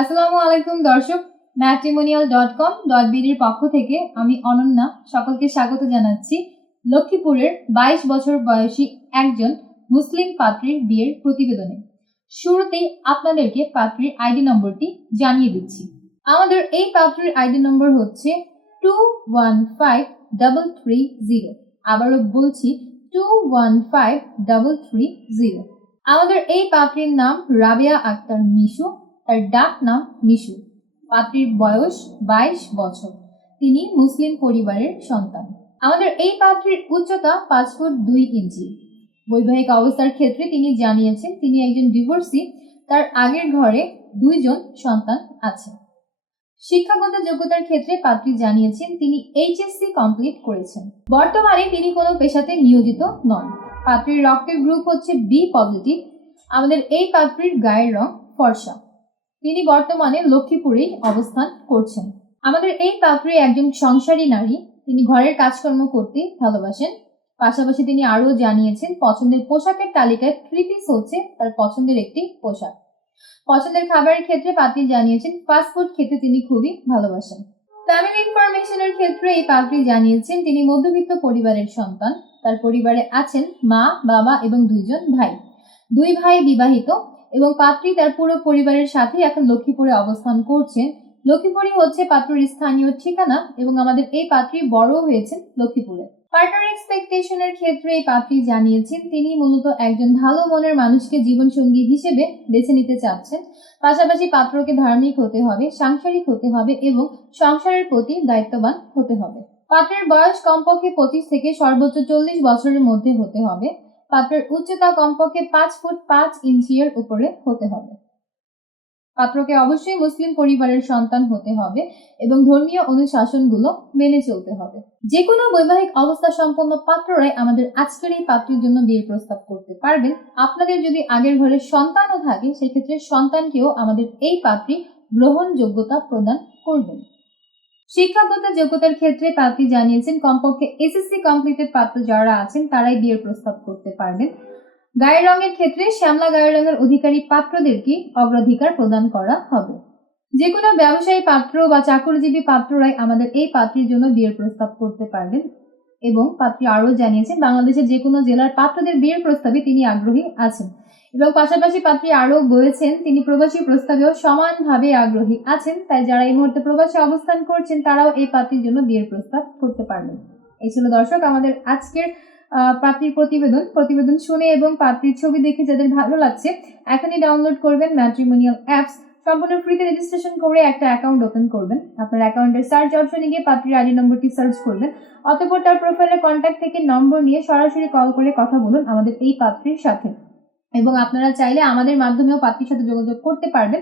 আসসালামু আলাইকুম, দর্শক। ম্যাট্রিমোনিয়াল ডট কম ডট বিডির পক্ষ থেকে আমি অনন্যা সকলকে স্বাগত জানাচ্ছি। লক্ষ্মীপুরের বাইশ বছর বয়সী একজন মুসলিম পাত্রীর বিয়ের প্রতিবেদনে। শুরুতেই আপনাদেরকে পাত্রীর আইডি নম্বরটি জানিয়ে দিচ্ছি। আমাদের এই পাত্রীর আইডি নম্বর হচ্ছে two one five double three zero আবারও বলছি two one five double three zero আমাদের এই পাত্রীর নাম রাবেয়া আক্তার মিশু। তার ডাক নাম মিশু। পাত্রীর বয়স বাইশ বছর। তিনি মুসলিম পরিবারের সন্তান। আমাদের এই পাত্রীর উচ্চতা পাঁচ ফুট দুই ইঞ্চি। বৈবাহিক অবস্থার ক্ষেত্রে তিনি জানিয়েছেন, তিনি একজন ডিভোর্সি, তার আগের ঘরে দুইজন সন্তান আছে। শিক্ষাগত যোগ্যতার ক্ষেত্রে পাত্রী জানিয়েছেন, তিনি এইচএসসি কমপ্লিট করেছেন। বর্তমানে তিনি কোনো পেশাতে নিয়োজিত নন। পাত্রীর রক্তের গ্রুপ হচ্ছে বি পজিটিভ। আমাদের এই পাত্রীর গায়ের রং ফর্সা। তিনি বর্তমানে লক্ষ্মীপুরেই অবস্থান করছেন। আমাদের এই পাত্রী একজন সংসারী নারী। তিনি ঘরের কাজকর্ম করতে ভালোবাসেন। পাশাপাশি তিনি আরও জানিয়েছেন, পছন্দের পোশাকের তালিকায় থ্রি পিস হচ্ছে তার পছন্দের একটি পোশাক। পছন্দের খাবারের ক্ষেত্রে পাত্রী জানিয়েছেন ফাস্ট ফুড খেতে তিনি খুবই ভালোবাসেন। ফ্যামিলি ইনফরমেশনের ক্ষেত্রে এই পাত্রী জানিয়েছেন, তিনি মধ্যবিত্ত পরিবারের সন্তান। তার পরিবারে আছেন মা, বাবা এবং দুইজন ভাই। দুই ভাই বিবাহিত। এবং পাত্রী তার পুরো পরিবারের সাথে এখন লক্ষ্মীপুরে অবস্থান করছেন। লক্ষ্মীপুরই হচ্ছে পাত্রীর স্থানীয় ঠিকানা এবং আমাদের এই পাত্রী বড় হয়েছেন লক্ষ্মীপুরে। পার্টনার এক্সপেকটেশনের ক্ষেত্রে এই পাত্রী জানিয়েছেন তিনি মূলত একজন ভালো মনের মানুষকে জীবনসঙ্গী হিসেবে বেছে নিতে চাচ্ছেন। পাশাপাশি পাত্রকে ধার্মিক হতে হবে, সাংসারিক হতে হবে এবং সংসারের প্রতি দায়িত্ববান হতে হবে। পাত্রের বয়স কমপক্ষে পঁচিশ থেকে সর্বোচ্চ চল্লিশ বছরের মধ্যে হতে হবে। পাত্রের উচ্চতা কমপক্ষে পাঁচ ফুট পাঁচ ইঞ্চিয়ের উপরে হতে হবে। পাত্রকে অবশ্যই মুসলিম পরিবারের সন্তান হতে হবে এবং ধর্মীয় অনুশাসনগুলো মেনে চলতে হবে। যে কোনো বৈবাহিক অবস্থা সম্পন্ন পাত্ররাই আমাদের আজকের এই পাত্রের জন্য বিয়ের প্রস্তাব করতে পারবেন। আপনাদের যদি আগের ঘরে সন্তানও থাকে, সেক্ষেত্রে সন্তানকেও আমাদের এই পাত্রী গ্রহণযোগ্যতা প্রদান করবেন। শিক্ষাগত যোগ্যতার ক্ষেত্রে পাত্রী জানিয়েছেন, কমপক্ষে এসএসসি কমপ্লিটেড পাত্র যারা আছেন, তারাই বিয়ের প্রস্তাব করতে পারবেন। গায়ের রঙের ক্ষেত্রে শ্যামলা গায়ের রঙের অধিকারী পাত্রদেরকে অগ্রাধিকার প্রদান করা হবে। যে কোনো ব্যবসায়ী পাত্র বা চাকরিজীবী পাত্ররাই আমাদের এই পাত্রীর জন্য বিয়ের প্রস্তাব করতে পারবেন। এবং পাত্রী আরও জানিয়েছেন, বাংলাদেশের যে কোনো জেলার পাত্রদের বিয়ের প্রস্তাবে তিনি আগ্রহী আছেন। এবং পাশাপাশি পাত্রী আরও বলেছেন, তিনি প্রবাসী প্রস্তাবেও সমানভাবে আগ্রহী আছেন, তাই যারা এই মুহূর্তে প্রবাসে অবস্থান করছেন, তারাও এই পাত্রীর জন্য বিয়ের প্রস্তাব করতে পারবেন। এই ছিল দর্শক, আমাদের আজকের পাত্রীর প্রতিবেদন। প্রতিবেদন শুনে এবং পাত্রীর ছবি দেখে যাদের ভালো লাগছে, এখনই ডাউনলোড করবেন ম্যাট্রিমোনিয়াল অ্যাপস। সম্পূর্ণ ফ্রিতে রেজিস্ট্রেশন করে একটা অ্যাকাউন্ট ওপেন করবেন। আপনার অ্যাকাউন্টের সার্চ অপশনে গিয়ে পাত্রীর আইডি নম্বরটি সার্চ করবেন। অতঃপর তার প্রোফাইলের কন্ট্যাক্ট থেকে নম্বর নিয়ে সরাসরি কল করে কথা বলুন আমাদের এই পাত্রীর সাথে। এবং আপনারা চাইলে আমাদের মাধ্যমেও পাত্রীর সাথে যোগাযোগ করতে পারবেন।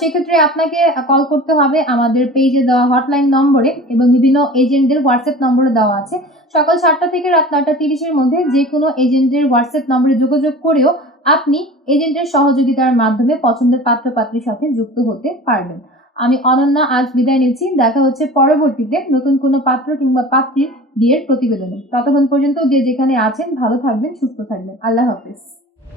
সেক্ষেত্রে আপনাকে কল করতে হবে আমাদের পেজে দেওয়া হটলাইন নম্বরে এবং বিভিন্ন এজেন্টদের হোয়াটসঅ্যাপ নম্বরে দেওয়া আছে। সকাল সাতটা থেকে রাত নটা তিরিশের মধ্যে যে কোনো এজেন্টের হোয়াটসঅ্যাপ নম্বরে যোগাযোগ করেও আপনি এজেন্টের সহযোগিতার মাধ্যমে পছন্দের পাত্র পাত্রীর সাথে যুক্ত হতে পারবেন। আমি অনন্যা আজ বিদায় নিচ্ছি। দেখা হচ্ছে পরবর্তীতে নতুন কোনো পাত্র কিংবা পাত্রীর বিয়ের প্রতিবেদনে। ততক্ষণ পর্যন্ত যে যেখানে আছেন ভালো থাকবেন, সুস্থ থাকবেন। আল্লাহ হাফিজ।